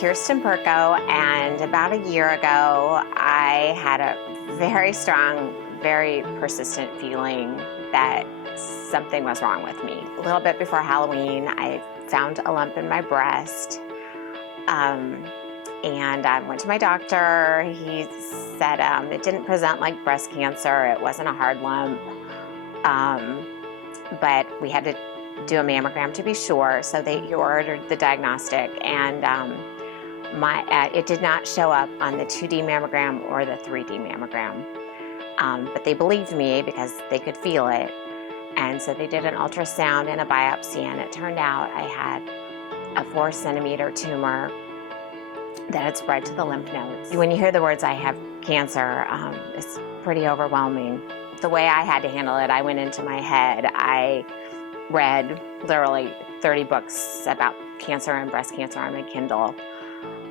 Kirsten Pirko, and about a year ago, I had a very strong, very persistent feeling that something was wrong with me. A little bit before Halloween, I found a lump in my breast, and I went to my doctor. He said it didn't present like breast cancer. It wasn't a hard lump, but we had to do a mammogram to be sure. So he ordered the diagnostic, and it did not show up on the 2D mammogram or the 3D mammogram. But they believed me because they could feel it. And so they did an ultrasound and a biopsy, and it turned out I had a 4-centimeter tumor that had spread to the lymph nodes. When you hear the words, "I have cancer," it's pretty overwhelming. The way I had to handle it, I went into my head. I read literally 30 books about cancer and breast cancer on my Kindle,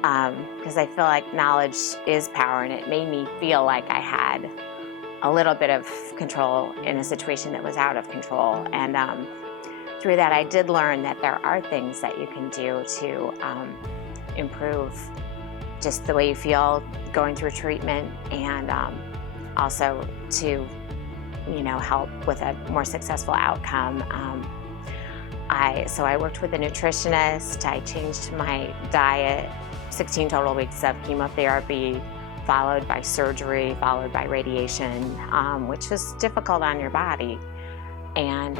because I feel like knowledge is power, and it made me feel like I had a little bit of control in a situation that was out of control. And through that, I did learn that there are things that you can do to improve just the way you feel going through treatment, and also to help with a more successful outcome. So I worked with a nutritionist. I changed my diet, 16 total weeks of chemotherapy, followed by surgery, followed by radiation, which was difficult on your body. And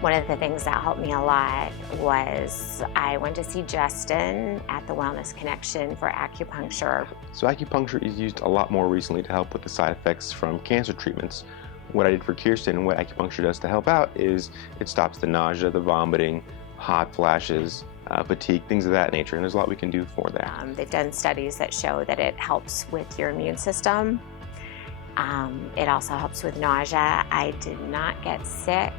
one of the things that helped me a lot was I went to see Justin at the Wellness Connection for acupuncture. So acupuncture is used a lot more recently to help with the side effects from cancer treatments. What I did for Kirsten and what acupuncture does to help out is it stops the nausea, the vomiting, hot flashes, fatigue, things of that nature, and there's a lot we can do for that. They've done studies that show that it helps with your immune system. It also helps with nausea. I did not get sick,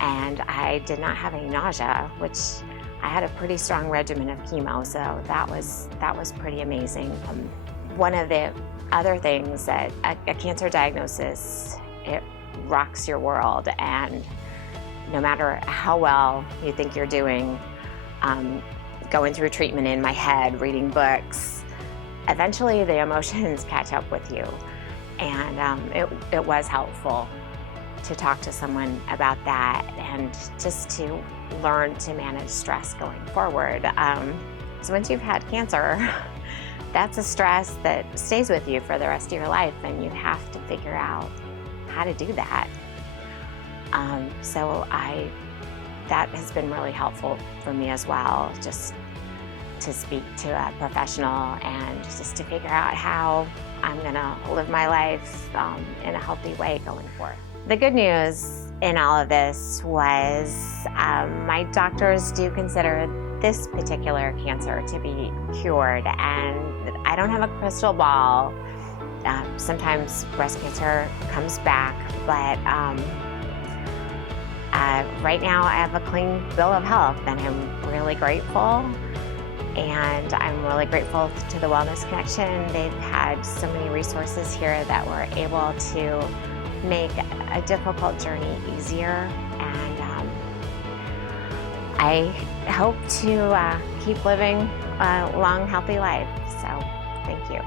and I did not have any nausea, which I had a pretty strong regimen of chemo, so that was pretty amazing. One of the other things that a cancer diagnosis, it rocks your world, and no matter how well you think you're doing, going through treatment in my head, reading books, eventually the emotions catch up with you. And it was helpful to talk to someone about that, and just to learn to manage stress going forward. So once you've had cancer, that's a stress that stays with you for the rest of your life, and you have to figure out how to do that. That has been really helpful for me as well, just to speak to a professional and just to figure out how I'm gonna live my life in a healthy way going forward. The good news in all of this was my doctors do consider this particular cancer to be cured, and I don't have a crystal ball. Sometimes breast cancer comes back, but right now I have a clean bill of health, and I'm really grateful. And I'm really grateful to the Wellness Connection. They've had so many resources here that were able to make a difficult journey easier. And I hope to keep living a long, healthy life. So thank you.